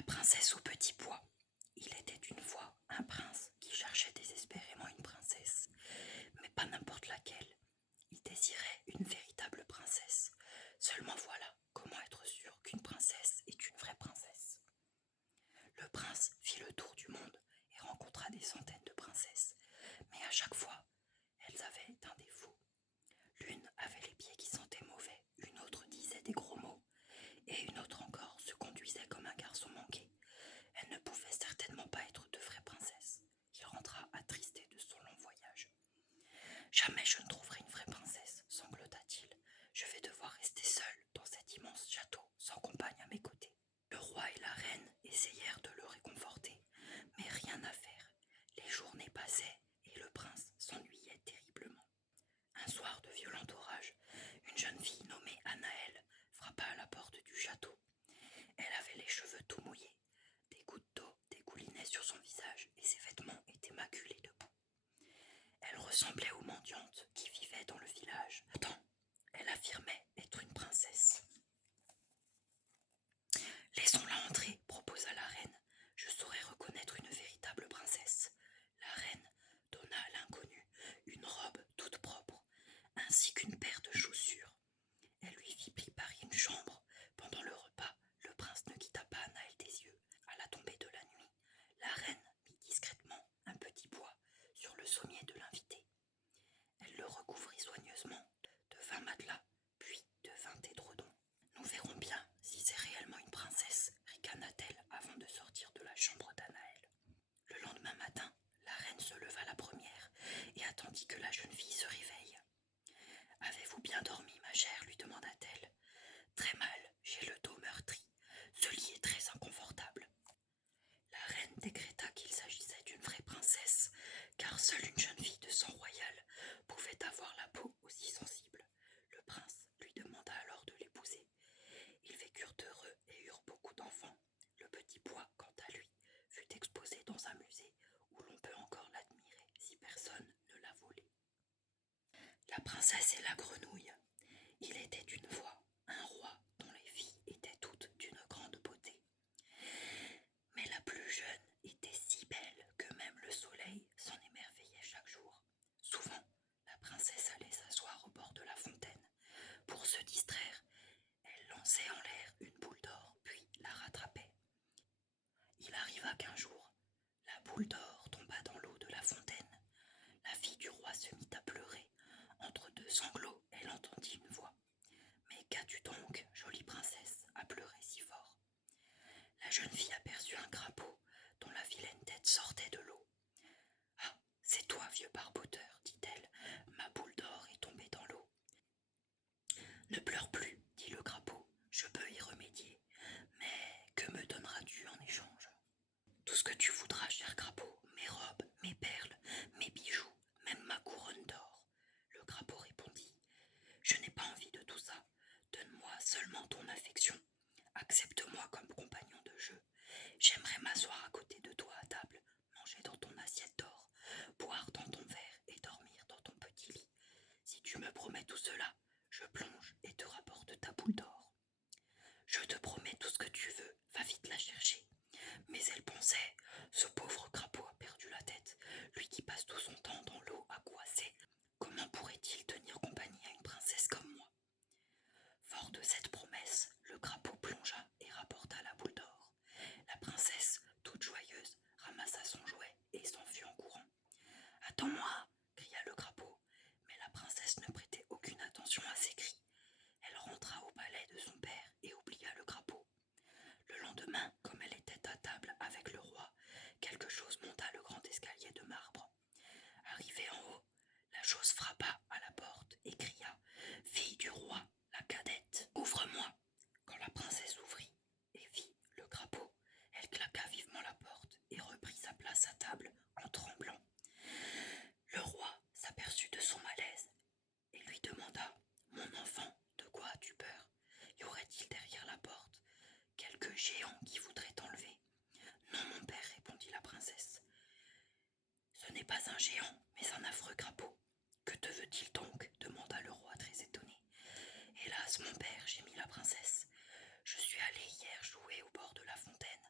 La princesse au petit pois. Il était une fois un prince qui cherchait désespérément une princesse, mais pas n'importe laquelle. Il désirait une véritable princesse. Seulement voilà comment être sûr qu'une princesse est une vraie princesse. Le prince fit le tour du monde et rencontra des centaines de princesses, mais à chaque fois, elles avaient un défaut. L'une avait les pieds qui sentaient mauvais, une autre disait des gros mots, et une autre encore se conduisait comme un garçon manqué. Elle ne pouvait certainement pas être de vraie princesse. Il rentra attristé de son long voyage. Jamais je ne trouverai une vraie princesse, sanglota-t-il. Je vais devoir rester seul dans cet immense château, sans compagne à mes côtés. Le roi et la reine essayèrent de le réconforter, mais rien à faire. Les journées passaient et le prince s'ennuyait terriblement. Un soir de violent orage, une jeune fille nommée Anaëlle frappa à la porte du château. Elle avait les cheveux tout mouillés. Des gouttes d'eau dégoulinaient sur son visage et ses vêtements étaient maculés de boue. Elle ressemblait aux mendiantes qui vivaient dans le village. Pourtant, elle affirmait être une princesse. Laissons-la entrer, proposa la reine. Je saurai reconnaître une véritable princesse. La reine donna à l'inconnue une robe toute propre, ainsi qu'une paire de chaussures. Elle lui fit préparer une chambre. Pendant le repas, le prince ne quitta pas Anaëlle des yeux. À la tombée de la nuit, la reine mit discrètement un petit bois sur le sommier de l'invité. Elle le recouvrit soigneusement de 20 matelas, puis de 20 édredons. Nous verrons bien si c'est réellement une princesse, ricana-t-elle avant de sortir de la chambre d'Anaëlle. Le lendemain matin, la reine se leva la première et attendit que la jeune fille se réveille. « Avez-vous bien dormi, ma chère ?» lui demanda-t-elle. « Très mal, j'ai le dos meurtri. Ce lit est très inconfortable. » La reine décréta qu'il s'agissait d'une vraie princesse, car seule une jeune fille de sang royal pouvait avoir la peau aussi sensible. Le prince lui demanda alors de l'épouser. Ils vécurent heureux et eurent beaucoup d'enfants. Le petit pois, quant à lui, fut exposé dans un musée où l'on peut encore l'admirer si personne ne l'a volé. La princesse et la grenouille. Il était une fois un roi dont les filles étaient toutes d'une grande beauté. Mais la plus jeune était si belle que même le soleil s'en émerveillait chaque jour. Souvent, la princesse allait s'asseoir au bord de la fontaine. Pour se distraire, elle lançait en l'air une boule d'or, puis la rattrapait. Il arriva qu'un jour, la boule d'or tomba dans l'eau de la fontaine. La fille du roi se mit à pleurer. Entre deux sanglots, elle entendit une voix. « Mais qu'as-tu donc, jolie princesse, à pleurer si fort ?» La jeune fille aperçut un crapaud dont la vilaine tête sortait de l'eau. « Ah, c'est toi, vieux barboteur, dit-elle, ma boule d'or est tombée dans l'eau. »« Ne pleure plus, dit le crapaud, je peux y remédier, mais que me donneras-tu en échange ?»« Tout ce que tu voudras, cher crapaud, mes robes, mes perles, mes bijoux, même ma couronne d'or. » Le crapaud répondit. « Je n'ai pas envie de tout ça, donne-moi seulement ton affection. Accepte-moi comme compagnon de jeu. J'aimerais m'asseoir à côté de toi à table, manger dans ton assiette d'or, boire dans ton verre et dormir dans ton petit lit. Si tu me promets tout cela, je plonge et te rapporte ta boule d'or. »« Je te promets tout ce que tu veux, va vite la chercher. » Mais elle pensait, ce pauvre crapaud a perdu la tête, lui qui passe tout son temps dans l'eau à coasser. Comment pourrait-il tenir compagnie à une princesse comme moi ? Fort de cette promesse, le crapaud plongea et rapporta la boule d'or. La princesse, toute joyeuse, ramassa son jouet et s'enfuit en courant. « Attends-moi !» cria le crapaud, mais la princesse ne prêtait aucune attention à ses cris. Elle rentra au palais de son père et oublia le crapaud. Le lendemain, comme elle était à table avec le roi, quelque chose monta le grand escalier de marbre. Arrivée en haut, la chose frappa à la porte et cria « Fille du roi, la cadette, ouvre-moi !» Quand la princesse ouvrit et vit le crapaud, elle claqua vivement la porte et reprit sa place à table en tremblant. Le roi s'aperçut de son malaise et lui demanda « Mon enfant, de quoi as-tu peur ? Y aurait-il derrière la porte quelque géant qui voudrait t'enlever ?»« Non, mon père, répondit la princesse. Ce n'est pas un géant, mais un affreux crapaud. Que te veut-il donc ? Demanda le roi très étonné. Hélas, mon père, gémit la princesse. Je suis allée hier jouer au bord de la fontaine.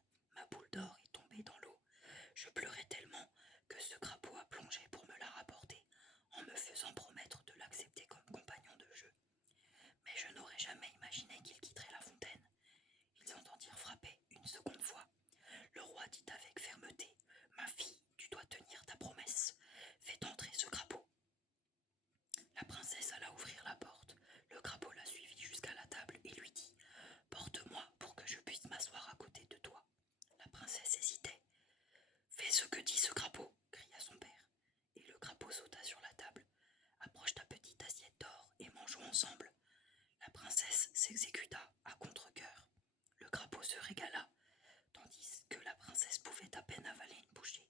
Fais ce que dit ce crapaud, cria son père. Et le crapaud sauta sur la table. Approche ta petite assiette d'or et mangeons ensemble. La princesse s'exécuta à contre-cœur. Le crapaud se régala, tandis que la princesse pouvait à peine avaler une bouchée.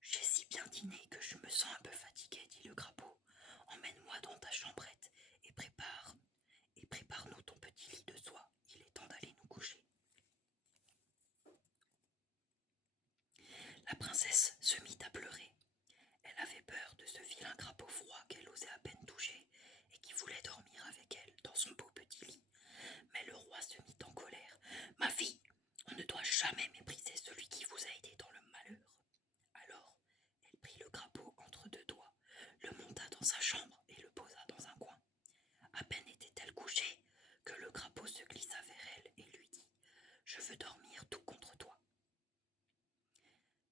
J'ai si bien dîné que je me sens un peu fatigué, dit le crapaud. Emmène-moi dans ta chambrette et prépare-nous ton petit lit de soie. Il est temps d'aller nous coucher. La princesse se mit à pleurer. Elle avait peur de ce vilain crapaud froid qu'elle osait à peine toucher et qui voulait dormir avec elle dans son beau petit lit. Mais le roi se mit en colère. « Ma fille, on ne doit jamais mépriser celui qui vous a aidé dans le malheur. » Alors, elle prit le crapaud entre deux doigts, le monta dans sa chambre et le posa dans un coin. À peine était-elle couchée que le crapaud se glissa vers elle et lui dit « Je veux dormir tout contre toi.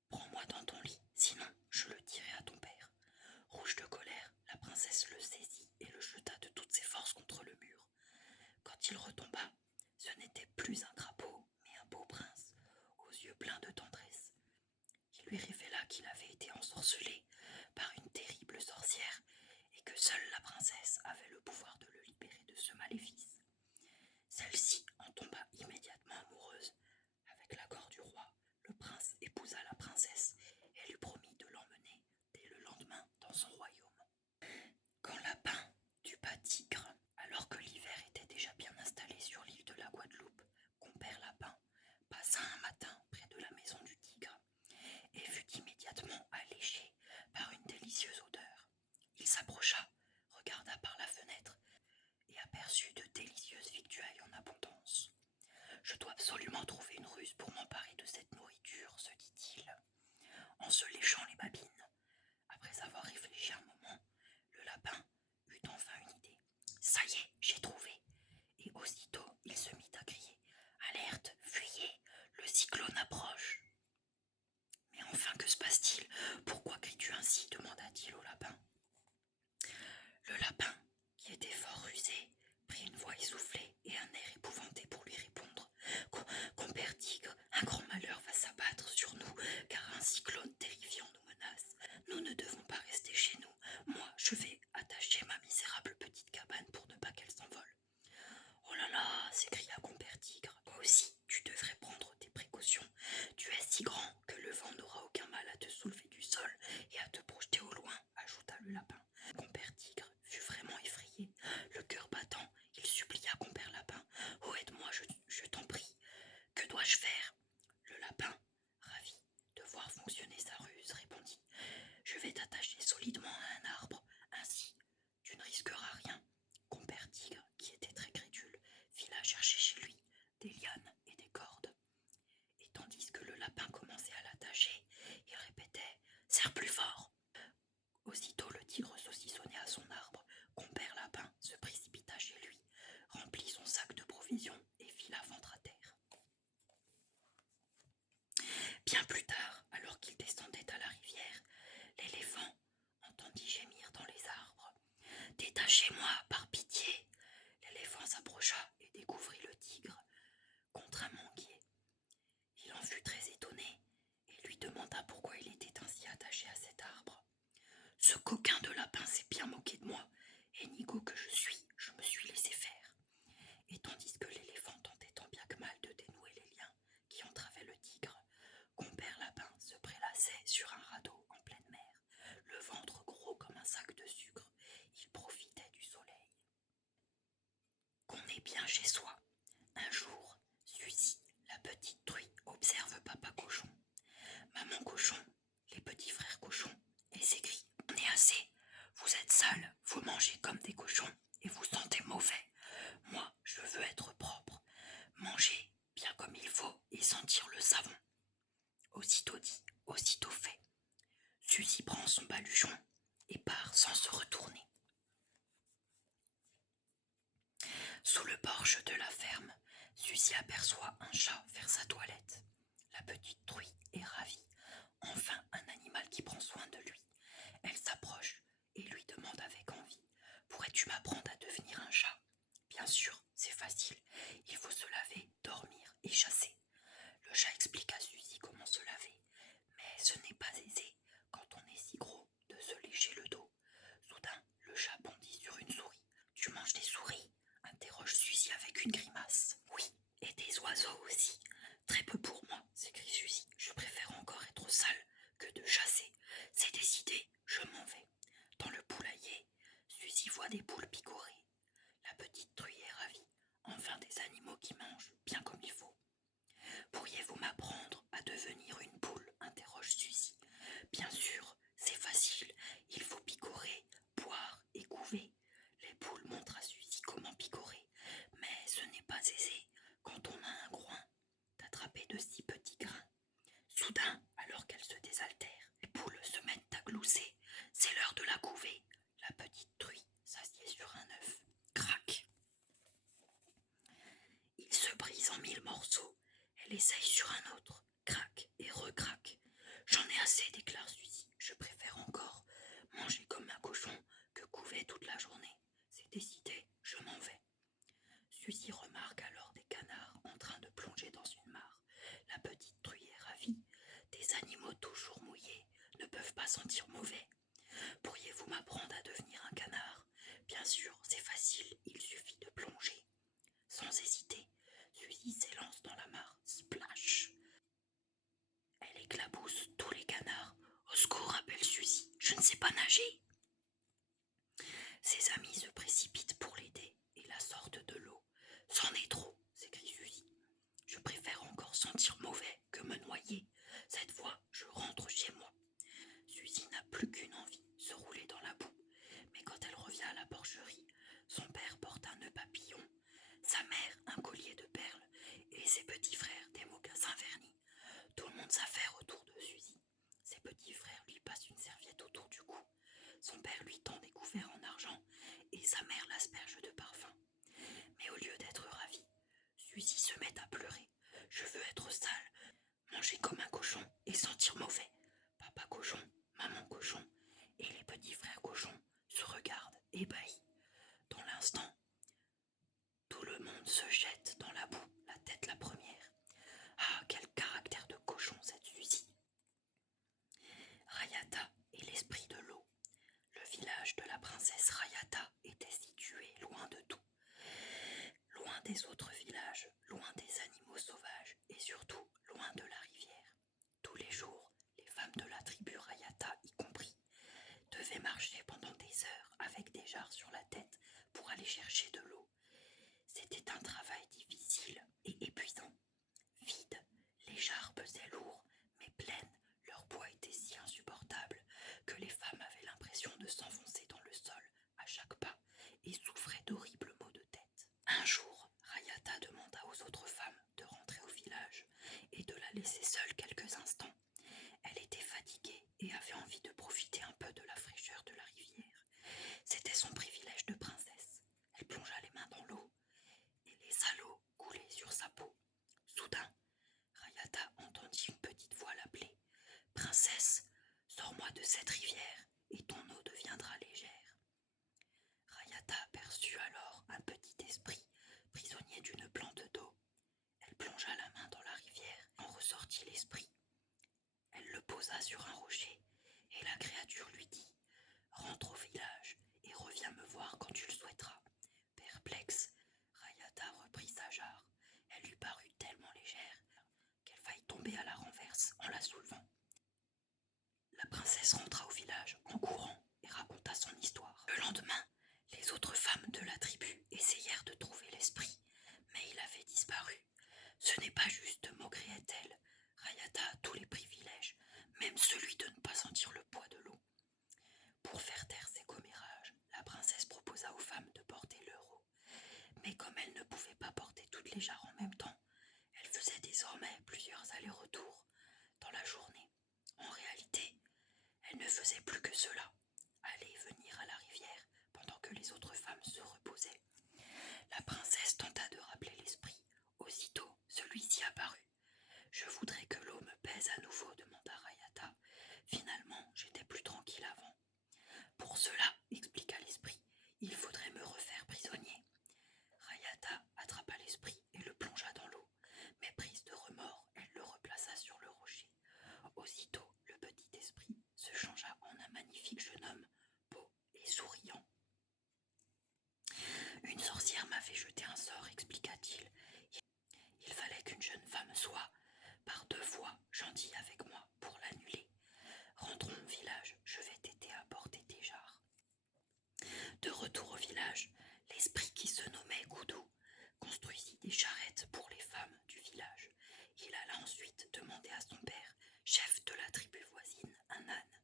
Prends-moi dans ton lit, sinon je le dirai à ton père. » Rouge de colère, la princesse le saisit et le jeta de toutes ses forces contre le mur. Quand il retomba, ce n'était plus un crapaud, mais un beau prince, aux yeux pleins de tendresse. Il lui révéla qu'il avait été ensorcelé par une terrible sorcière et que seule la princesse avait le pouvoir de le libérer de ce maléfice. Celle-ci en tomba immédiatement amoureuse. Avec l'accord du roi, le prince épousa la princesse et lui promit de l'emmener dès le lendemain dans son royaume. Quand Lapin tut pas Tigre, alors que l'hiver était déjà bien installé sur l'île de la Guadeloupe, compère Lapin passa un matin près de la maison du tigre et fut immédiatement alléché par une délicieuse odeur. Il s'approcha, regarda par la fenêtre et aperçut de délicieuses victuailles en abondance. « Je dois absolument trouver une ruse pour m'emparer de cette nourriture, se dit-il, en se léchant les babines. Après avoir réfléchi un moment, le lapin eut enfin une idée. « Ça y est, j'ai trouvé !» Et aussitôt, il se mit à crier. « Alerte, fuyez, le cyclone approche !» « Mais enfin, que se passe-t-il? Pourquoi cries-tu ainsi ?» demanda-t-il au lapin. Le lapin, qui était fort rusé, prit une voix essoufflée et un air épouvanté pour lui répondre. « Compère Tigre, un grand malheur va s'abattre sur nous, car un cyclone terrifiant nous menace. Nous ne devons pas rester chez nous. Moi, je vais attacher ma misérable petite cabane pour ne pas qu'elle s'envole. »« Oh là là !» s'écria compère Tigre. « Toi aussi, tu devrais prendre tes précautions. Tu es si grand que le vent n'aura aucun mal à te soulever du sol et à te projeter au loin, » ajouta le lapin. Compère Tigre fut vraiment effrayé. Le cœur battant, il supplia compère Lapin. « Oh, aide-moi, je t'en prie. Que dois-je faire ?» Le lapin, ravi de voir fonctionner sa ruse, répondit. « Je vais t'attacher solidement à un arbre. Ainsi, tu ne risqueras rien. » Compère Tigre, qui était très crédule, fila chercher chez lui des lianes et des cordes. Et tandis que le lapin commençait à l'attacher, il répétait « Serre plus fort !» Aussitôt le tigre saucissonnait à son arbre. Compère Lapin se précipita chez lui, remplit son sac de provisions et fila ventre à terre. Bien plus tard, alors qu'il descendait à la rivière, l'éléphant entendit gémir dans les arbres. « Détachez-moi, par pitié !» L'éléphant s'approcha et découvrit le tigre contre un manguier. Il en fut très étonné et lui demanda pourquoi il était ainsi attaché à cet arbre. « Ce coquin de lapin s'est bien moqué de moi, et nigaud que je suis, je me suis laissé faire. » Et tandis que l'éléphant tentait tant bien que mal de dénouer les liens qui entravaient le tigre, compère Lapin se prélassait sur un radeau en pleine mer, le ventre gros comme un sac de sucre. Il profitait du soleil. Qu'on est bien chez soi. Un jour, Suzy, la petite truie, observe papa cochon, maman cochon, les petits frères cochons, et s'écrie « On est assez, vous êtes sales, vous mangez comme des cochons et vous sentez mauvais. Moi, je veux être propre, manger bien comme il faut et sentir le savon. » Aussitôt dit, aussitôt fait. Suzy prend son baluchon et part sans se retourner. Sous le porche de la ferme, Suzy aperçoit un chat faire sa toilette. La petite truie est ravie. Enfin, un animal qui prend soin de lui. Elle s'approche et lui demande avec envie « Pourrais-tu m'apprendre à devenir un chat ?»« Bien sûr, c'est facile. Il faut se laver, dormir et chasser. » Le chat explique à Suzy comment se laver. Mais pas sentir mauvais. Pourriez-vous m'apprendre à devenir un canard? Bien sûr, c'est facile, il suffit de plonger. Sans hésiter, Suzy s'élance dans la mare. Splash! Elle éclabousse tous les canards. Au secours, appelle Suzy. Je ne sais pas nager. Ses amis se précipitent pour l'aider et la sortent de l'eau. C'en est trop, s'écrie Suzy. Je préfère encore sentir mauvais que me noyer. Cette fois, je rentre chez moi. Suzy n'a plus qu'une envie, se rouler dans la boue. Mais quand elle revient à la porcherie, son père porte un nœud papillon, sa mère un collier de perles et ses petits frères des mocassins vernis. Tout le monde s'affaire autour de Suzy. Ses petits frères lui passent une serviette autour du cou. Son père lui tend des couverts en argent et sa mère l'asperge de parfum. Mais au lieu d'être ravie, Suzy se met à pleurer. Je veux être sale, manger comme un cochon et sentir mauvais. Papa cochon, maman cochon et les petits frères cochons se regardent ébahis. Dans l'instant, tout le monde se jette dans la boue, la tête la première. Ah, quel caractère de cochon cette Suzy! Rayata est l'esprit de l'eau. Le village de la princesse Rayata était situé loin de tout. Loin des autres villages, loin des animaux sauvages et surtout loin de la rivière. Tous les jours, les femmes de la tribu Rayata, y compris, devaient marcher pendant des heures avec des jarres sur la tête pour aller chercher de l'eau. C'était un travail difficile et épuisant. Vides, les jarres pesaient lourd, mais pleines, leur poids était si insupportable que les femmes avaient l'impression de s'enfoncer dans le sol à chaque pas et souffraient d'horribles maux de tête. Un jour, Rayata demanda aux autres femmes de rentrer au village et de la laisser seule quelques instants. Elle était fatiguée et avait envie de profiter un peu de la fraîcheur de la rivière. C'était son privilège de princesse. Elle plongea les mains dans l'eau et laissa l'eau couler sur sa peau. Soudain, Rayata entendit une petite voix l'appeler. « Princesse, sors-moi de cette rivière et ton eau deviendra légère. » Rayata aperçut alors un petit esprit prisonnier d'une plante d'eau. Elle plongea la main dans la rivière, en ressortit l'esprit. Elle le posa sur un rocher et la créature lui dit « Rentre au village et reviens me voir quand tu le souhaiteras. » Perplexe, Rayata reprit sa jarre. Elle lui parut tellement légère qu'elle faillit tomber à la renverse en la soulevant. La princesse rentra au village en courant et raconta son histoire. Le lendemain, les autres femmes de la tribu essayèrent de trouver l'esprit, mais il avait disparu. « Ce n'est pas juste, maugréait-elle. Rayata a tous les privilèges, même celui de ne pas sentir le poids de l'eau. » Pour faire taire ces commérages, la princesse proposa aux femmes de porter leur eau. Mais comme elle ne pouvait pas porter toutes les jarres en même temps, elle faisait désormais plusieurs allers-retours dans la journée. En réalité, elle ne faisait plus que cela, aller et venir à la rivière pendant que les autres femmes se reposaient. La princesse tenta de rappeler l'esprit. Aussitôt, celui-ci apparut. « Je voudrais que l'eau me pèse à nouveau, demanda Rayata. Finalement, j'étais plus tranquille avant. Pour cela, expliqua l'esprit, il faudrait me refaire prisonnier. Rayata attrapa l'esprit et le plongea dans l'eau, mais prise de remords, elle le replaça sur le rocher. Aussitôt, le petit esprit se changea en un magnifique jeune homme, beau et souriant. Une sorcière m'avait jeté un sort, expliqua-t-il. Il fallait qu'une jeune femme soit, par 2 fois, gentille avec moi pour l'annuler. Rentrons au village, je vais t'aider à porter tes jarres. De retour au village, l'esprit qui se nommait Goudou construisit des charrettes pour les femmes du village. Il alla ensuite demander à son père, chef de la tribu voisine, un âne.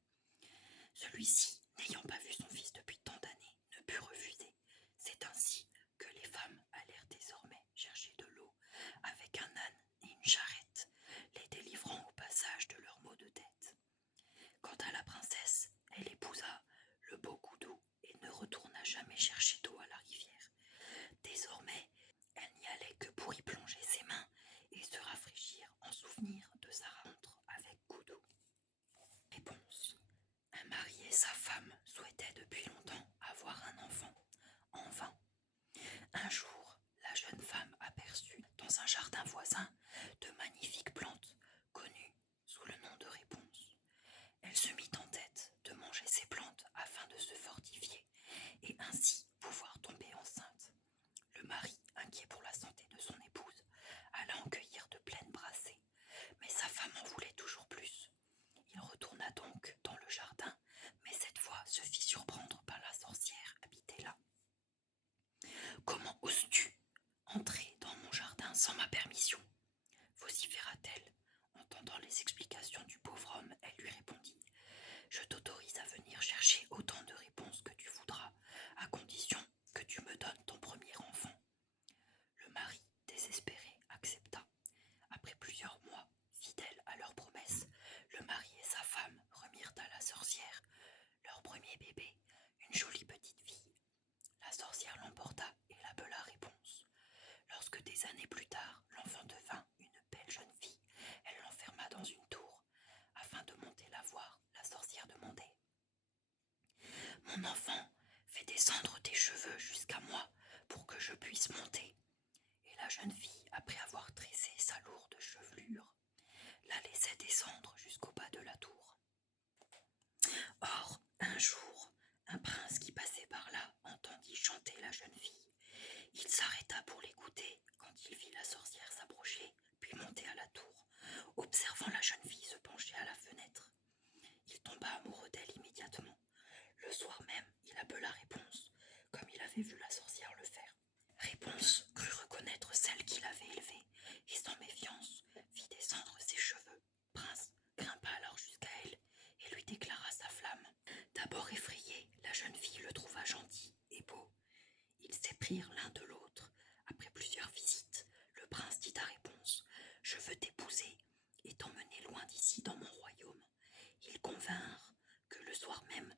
Celui-ci, n'ayant pas vu son fils depuis tant d'années, ne put refuser. C'est ainsi que les femmes allèrent désormais chercher de l'eau avec un âne et une charrette, les délivrant au passage de leurs maux de tête. Quant à la princesse, elle épousa le beau Goudou et ne retourna jamais chercher d'eau à la rivière. Désormais, elle n'y allait que pour y plonger ses mains et se rafraîchir en souvenir de sa rencontre avec Goudou. Réponse. Un mari et sa femme souhaitaient depuis longtemps avoir un enfant. En vain. Un jour, la jeune femme aperçut dans un jardin voisin de magnifiques plantes connues sous le nom de réponse. Elle se mit en tête Mon enfant, fais descendre tes cheveux jusqu'à moi pour que je puisse monter. Et la jeune fille, après avoir tressé sa lourde chevelure, la laissait descendre jusqu'au bas de la tour. Or, un jour, un prince qui passait par là entendit chanter la jeune fille. Il s'arrêta pour l'écouter quand il vit la sorcière s'approcher, puis monter à la tour. Observant la jeune fille se pencher à la fenêtre, il tomba amoureux d'elle immédiatement. Le soir même, il appela Réponse, comme il avait vu la sorcière le faire. Réponse crut reconnaître celle qui l'avait élevée, et sans méfiance, fit descendre ses cheveux. Prince grimpa alors jusqu'à elle et lui déclara sa flamme. D'abord effrayée, la jeune fille le trouva gentil et beau. Ils s'éprirent l'un de l'autre. Après plusieurs visites, le prince dit à Réponse: « Je veux t'épouser et t'emmener loin d'ici dans mon royaume. » Ils convinrent que le soir même,